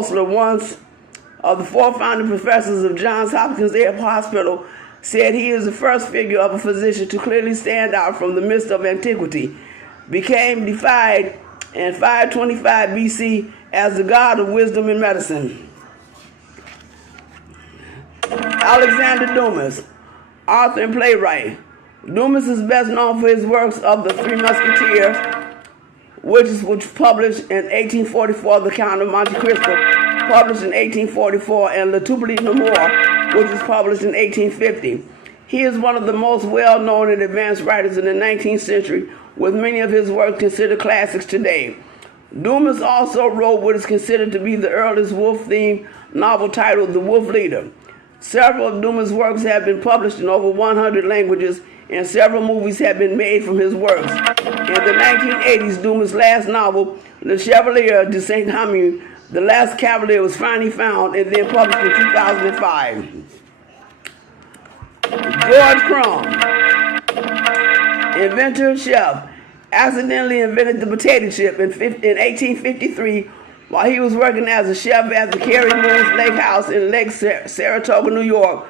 once of the four founding professors of Johns Hopkins Hospital, said he is the first figure of a physician to clearly stand out from the midst of antiquity, became deified in 525 BC as the god of wisdom and medicine. Alexander Dumas, author and playwright. Dumas is best known for his works of The Three Musketeers, which was published in 1844, The Count of Monte Cristo, published in 1844, and Le Tuelie L'Amour, which was published in 1850. He is one of the most well-known and advanced writers in the 19th century, with many of his works considered classics today. Dumas also wrote what is considered to be the earliest wolf-themed novel titled The Wolf Leader. Several of Dumas' works have been published in over 100 languages, and several movies have been made from his works. In the 1980s, Dumas' last novel, Le Chevalier de Saint-Amand, The Last Cavalier, was finally found and then published in 2005. George Crumb, inventor, chef, accidentally invented the potato chip in 1853 while he was working as a chef at the Carrie Moon's Lake House in Lake Saratoga, New York.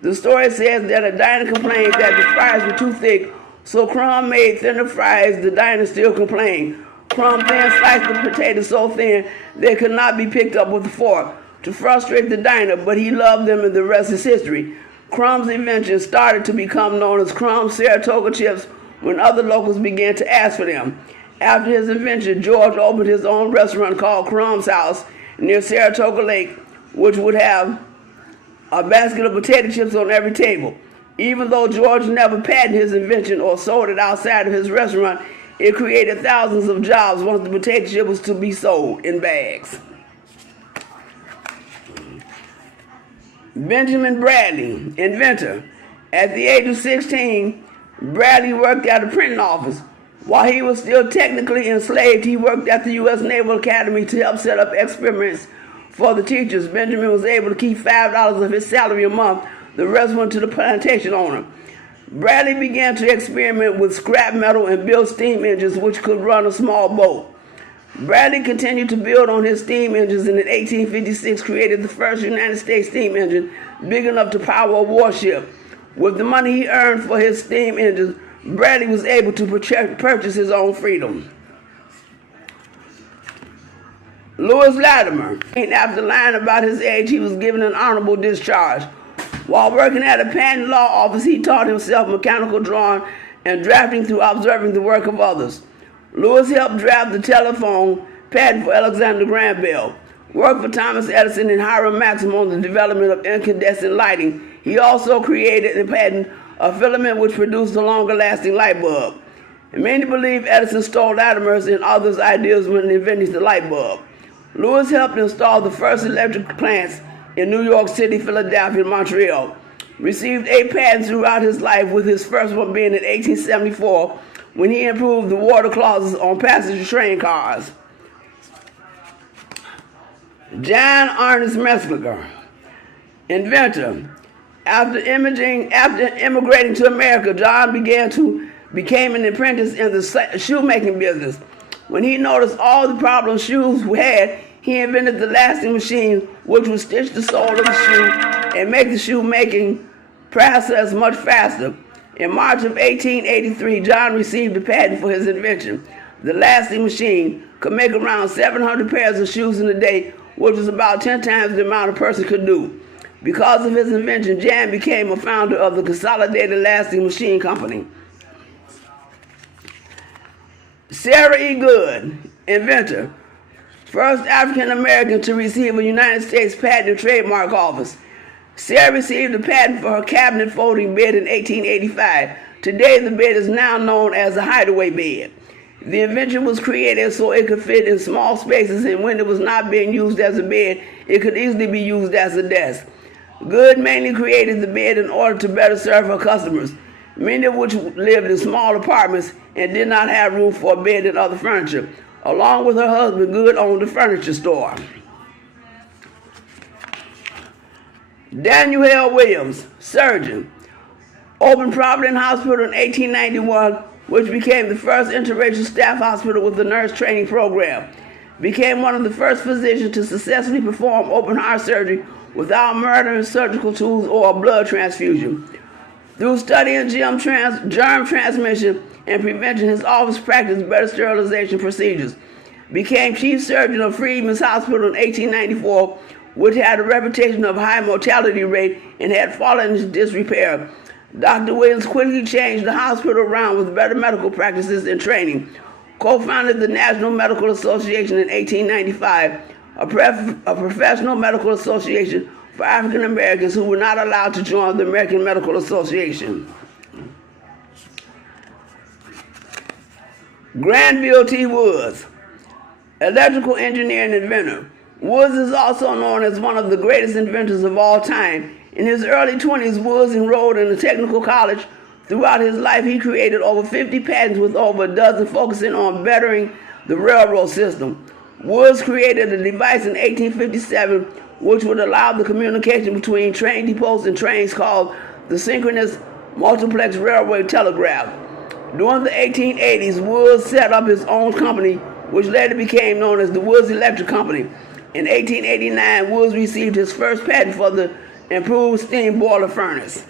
The story says that a diner complained that the fries were too thick, so Crumb made thinner fries. The diner still complained. Crumb then sliced the potatoes so thin they could not be picked up with a fork to frustrate the diner, but he loved them and the rest is history. Crumb's invention started to become known as Crumb's Saratoga chips when other locals began to ask for them. After his invention, George opened his own restaurant called Crumb's House near Saratoga Lake, which would have a basket of potato chips on every table. Even though George never patented his invention or sold it outside of his restaurant, it created thousands of jobs once the potato chip was to be sold in bags. Benjamin Bradley, inventor. At the age of 16, Bradley worked at a printing office. While he was still technically enslaved, he worked at the U.S. Naval Academy to help set up experiments for the teachers. Benjamin was able to keep $5 of his salary a month. The rest went to the plantation owner. Bradley began to experiment with scrap metal and build steam engines which could run a small boat. Bradley continued to build on his steam engines and in 1856 created the first United States steam engine big enough to power a warship. With the money he earned for his steam engines, Bradley was able to purchase his own freedom. Lewis Latimer, after lying about his age, he was given an honorable discharge. While working at a patent law office, he taught himself mechanical drawing and drafting through observing the work of others. Lewis helped draft the telephone patent for Alexander Graham Bell, worked for Thomas Edison and Hiram Maxim on the development of incandescent lighting. He also created and patented a filament which produced a longer-lasting light bulb. And many believe Edison stole Latimer's and others' ideas when inventing the light bulb. Lewis helped install the first electric plants in New York City, Philadelphia, and Montreal. Received 8 patents throughout his life, with his first one being in 1874 when he improved the water closets on passenger train cars. John Ernest Meslinger, inventor. After immigrating to America, John became an apprentice in the shoemaking business. When he noticed all the problems shoes had, he invented the lasting machine, which would stitch the sole of the shoe and make the shoemaking process much faster. In March of 1883, John received a patent for his invention. The lasting machine could make around 700 pairs of shoes in a day, which was about 10 times the amount a person could do. Because of his invention, Jan became a founder of the Consolidated Lasting Machine Company. Sarah E. Good, inventor. First African-American to receive a United States Patent and Trademark Office. Sarah received a patent for her cabinet folding bed in 1885. Today, the bed is now known as a hideaway bed. The invention was created so it could fit in small spaces, and when it was not being used as a bed, it could easily be used as a desk. Good mainly created the bed in order to better serve her customers, many of which lived in small apartments and did not have room for a bed and other furniture. Along with her husband, Good owned a furniture store. Daniel L. Williams, surgeon, opened Providence Hospital in 1891, which became the first interracial staff hospital with a nurse training program. became one of the first physicians to successfully perform open heart surgery without murdering surgical tools or a blood transfusion. Through studying germ transmission and prevention, his office practiced better sterilization procedures. Became chief surgeon of Freedman's Hospital in 1894, which had a reputation of high mortality rate and had fallen into disrepair. Dr. Williams quickly changed the hospital around with better medical practices and training. Co-founded the National Medical Association in 1895, a professional medical association for African Americans who were not allowed to join the American Medical Association. Granville T. Woods, electrical engineer and inventor. Woods is also known as one of the greatest inventors of all time. In his early 20s, Woods enrolled in a technical college. Throughout his life, he created over 50 patents with over a dozen focusing on bettering the railroad system. Woods created a device in 1857 which would allow the communication between train depots and trains called the synchronous multiplex railway telegraph. During the 1880s, Woods set up his own company, which later became known as the Woods Electric Company. In 1889, Woods received his first patent for the improved steam boiler furnace.